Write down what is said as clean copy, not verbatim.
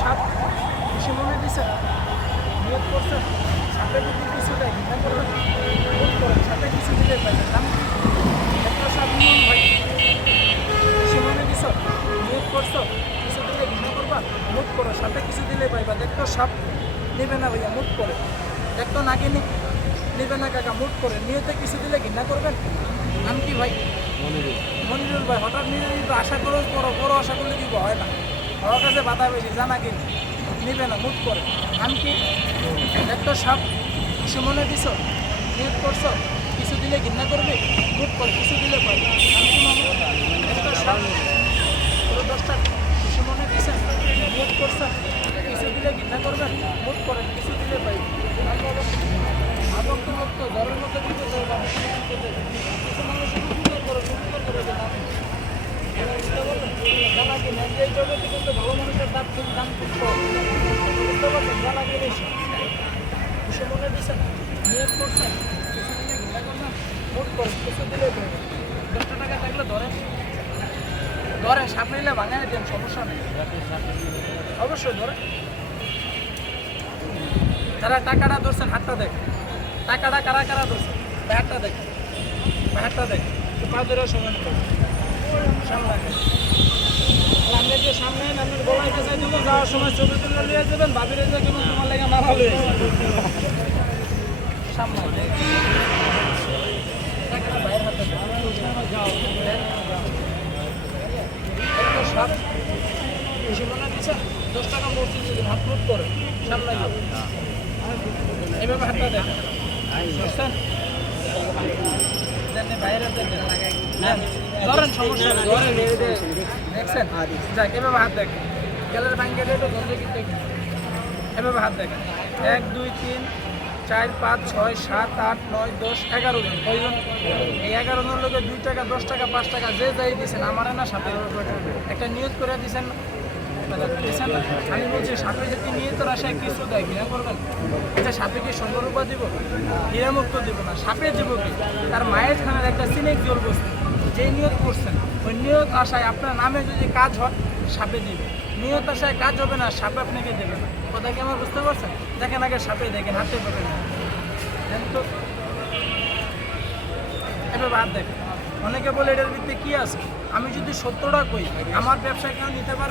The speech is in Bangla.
সাপ খুশি মনে দিচ্ছেন, নিয়োগ করছেন, সাপে যদি কিছু দেয় ঘৃণা করবেন, ভোট করেন, সাপে কিছু দিলে পাইবেন। নাম কি? একটা সাপ নিয়ম ভাই, খুশি মনে দিছ, নিয়োগ করছো, কিছু দিলে ঘৃণা করবা, মুখ করো, সাপে কিছু দিলে পাইবা। দেখতো সাপ নেবে না ভাইয়া, মুখ করে। দেখতো নাকি নেবে না কাকা, মুখ করে। নিয়েতে কিছু দিলে ঘৃণা করবেন। নাম কি ভাই? মনিরুল ভাই। হঠাৎ নিজে কিন্তু আশা করো, বড় আশা করলে দিব হয় না, আমার কাছে বাধা বেশি, জানা কিন্তু নিবে না, মুখ করে। নাম কি? একটা সাপ কিছু মনে দিছ, নিয়োগ করছো, কিছু দিলে ঘৃণা করবে, মুখ করে, কিছু দিলে পারবে। নাম কি মামু? একটা সাপ পুরো 10টা কিছু মনে দিছেন, নিয়োগ করছেন, কিছু দিলে ঘৃণা করবেন, মুখ করেন, কিছু দিলে পাইবে। আতঙ্ক মুক্ত জ্বরের মধ্যে বিপদ হবে, কিছু মানুষ উপকার করে, উপকার করে যে নামে বুঝতে পারবেন। জানা কি না যে জগতে কিন্তু ভালো মানুষের দাম খুব কম, বুঝতে পারবেন। জানা কি বেশি কিছু মনে দিচ্ছেন, নিয়োগ করছেন, কিছু দিলে ঘৃণা করবেন, মুখ করেন, কিছু দিলে পাইবেন। 10টা টাকা থাকলে ধরেন, সাপ নিলে ভাঙায় দেন, সমস্যা নেই, অবশ্যই ধরেন। যারা টাকাটা ধরছেন হাতটা দেখ, টাকাটা কারা কারা ধরছেন, হাতটা দেখ, হাতটা দেখ, পা ধরে সমান করবে, সামনে আপনি যে সামনে আপনি বলাইতে চাই দিব, যাওয়ার সময় ছবি তুলে নিয়ে যাবেন, ভাবিরে যে কিন্তু তোমার লেগে মারা লয়ে সামনে টাকাটা বাইরের হাতে সাপ বেশি মনে দিচ্ছেন, 10 টাকা মূর্তি যদি হাত ফুট করে সামনে যাবে, এইভাবে হাতটা দেখেন, বুঝছেন? বাইরে ধরেন, সমস্যা নেই, ধরেন, দেখছেন? যাক, এভাবে হাত দেখেন, গেলের ভাঙ্গে একটু ধরলে কিন্তু এভাবে হাত দেখেন। 1 2 3 4 5 6 7 8 9 10 11 জন, কয়জন? এই 11 জন লোকে 2 টাকা 10 টাকা 5 টাকা যে যাই দিয়েছেন, আমার না সাথে একটা নিয়োগ করে দিয়েছেন না? আমি বলছি সাপে যদি নিয়ে তোর আশায় কিছু দেয় ঘৃণা করবেন। আচ্ছা, সাপে কি সুন্দরূপা দিব? হীরামুক্ত দিব না, সাপে দিব কি? তার মায়ের খানের একটা সিনেক জল বসছে, যে নিয়োগ করছেন ওই নিয়োগ আশায় আপনার নামে যদি কাজ হয় সাপে দিবে, নিয়ত আশায় কাজ হবে না, সাপে আপনাকে দেবে না। কথা কি আমার বুঝতে পারছেন? দেখেন আগে সাপে দেখেন, হাতে পাবেন তো এভাবে হাত দেখেন। অনেকে বলে এটার ভিত্তি কি আছে, আমি যদি 70টা কই আমার ব্যবসায় কেউ নিতে পারে।